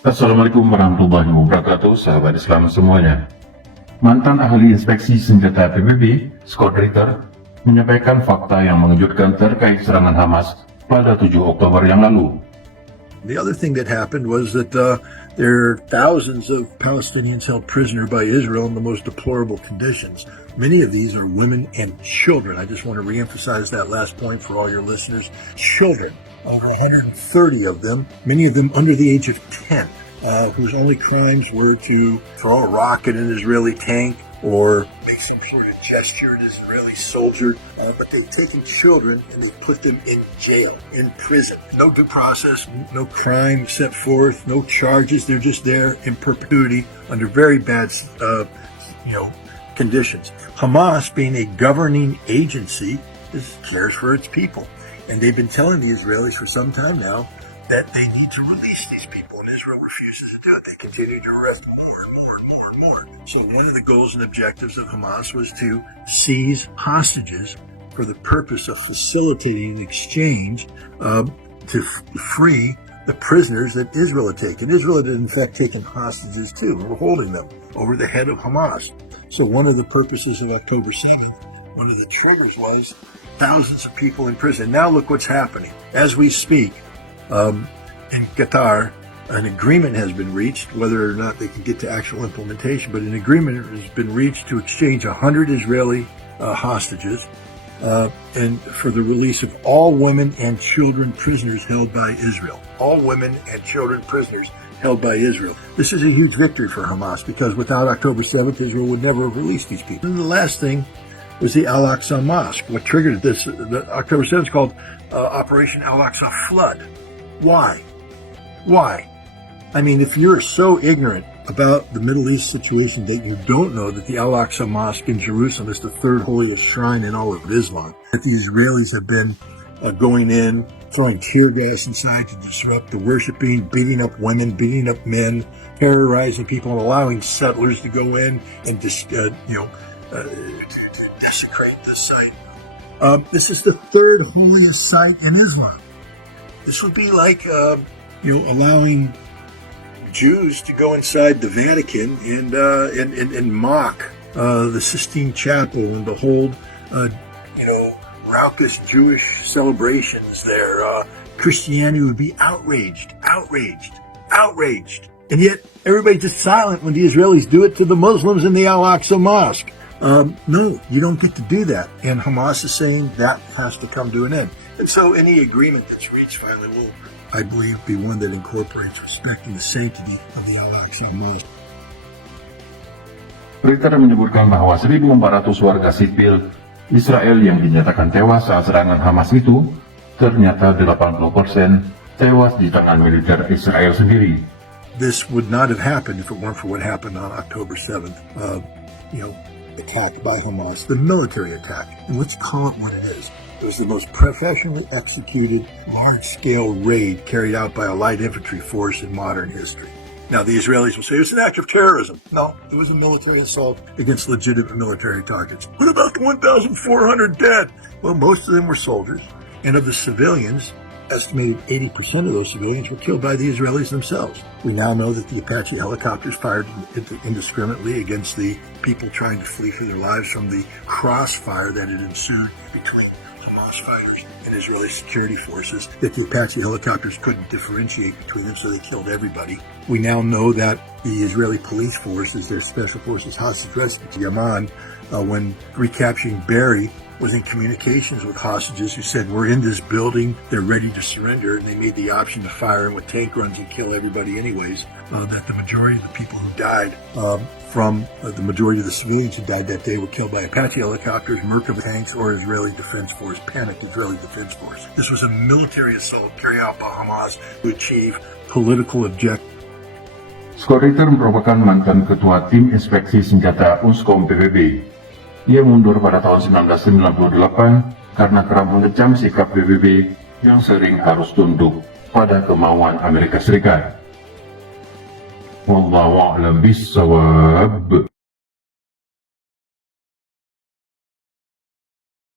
Assalamualaikum warahmatullahi wabarakatuh, sahabat Islam semuanya. Mantan ahli inspeksi senjata PBB, Scott Ritter, menyampaikan fakta yang mengejutkan terkait serangan Hamas pada 7 Oktober yang lalu. The other thing that happened was that there are thousands of Palestinians held prisoner by Israel in the most deplorable conditions. Many of these are women and children. I just want to reemphasize that last point for all your listeners. Children, over 130 of them, many of them under the age of 10, whose only crimes were to throw a rock at an Israeli tank or make some sort of gesture at an Israeli soldier. But they've taken children and they've put them in jail, in prison. No due process, no crime set forth, no charges. They're just there in perpetuity under very bad, conditions. Hamas, being a governing agency, cares for its people. And they've been telling the Israelis for some time now that they need to release these people, and Israel refuses to do it. They continue to arrest more and more and more and more. So one of the goals and objectives of Hamas was to seize hostages for the purpose of facilitating an exchange to free the prisoners that Israel had taken. Israel had in fact taken hostages too, and were holding them over the head of Hamas. So one of the purposes of October 7th, one of the triggers was thousands of people in prison. Now look what's happening. As we speak, in Qatar, an agreement has been reached, whether or not they can get to actual implementation, but an agreement has been reached to exchange 100 Israeli hostages and for the release of all women and children prisoners held by Israel. All women and children prisoners held by Israel. This is a huge victory for Hamas because without October 7th, Israel would never have released these people. And the last thing was the Al-Aqsa Mosque. What triggered this, the October 7th, is called Operation Al-Aqsa Flood. Why? Why? I mean, if you're so ignorant about the Middle East situation that you don't know that the Al-Aqsa Mosque in Jerusalem is the third holiest shrine in all of Islam, that the Israelis have been going in, throwing tear gas inside to disrupt the worshiping, beating up women, beating up men, terrorizing people, and allowing settlers to go in and desecrate this site. This is the third holiest site in Islam. This would be like, allowing Jews to go inside the Vatican and mock the Sistine Chapel and behold, raucous Jewish celebrations there. Christianity would be outraged. And yet, everybody's just silent when the Israelis do it to the Muslims in the Al-Aqsa Mosque. No, you don't get to do that. And Hamas is saying that has to come to an end. And so any agreement that's reached finally will, I believe, be one that incorporates respecting the sanctity of the Al-Aqsa Mosque. Ritter menyebutkan bahwa 1.400 warga sipil Israel yang dinyatakan tewas saat serangan Hamas itu, ternyata 80% tewas di tangan militer Israel sendiri. This would not have happened if it weren't for what happened on October 7th. Attack by Hamas, the military attack, and let's call it what it is. It was the most professionally executed, large-scale raid carried out by a light infantry force in modern history. Now, the Israelis will say it's an act of terrorism. No, it was a military assault against legitimate military targets. What about the 1,400 dead? Well, most of them were soldiers, and of the civilians, estimated 80% of those civilians were killed by the Israelis themselves. We now know that the Apache helicopters fired indiscriminately against the people trying to flee for their lives from the crossfire that had ensued between Hamas fighters and Israeli security forces, that the Apache helicopters couldn't differentiate between them, so they killed everybody. We now know that the Israeli police forces, their special forces hostage rescue, Yaman, when recapturing Berry, was in communications with hostages who said, we're in this building, they're ready to surrender, and they made the option to fire in with tank runs and kill everybody anyways, that the majority of the people who died the majority of the civilians who died that day were killed by Apache helicopters, Merkava tanks, or Israeli Defense Force, panicked Israeli Defense Force. This was a military assault carried out by Hamas to achieve political objectives. Scott Ritter merupakan mantan ketua tim inspeksi senjata UNSCOM PBB. Ia mundur pada tahun 1998 karena kerap mengecam sikap PBB yang sering harus tunduk pada kemauan Amerika Serikat. Wallahu a'lam bishawab.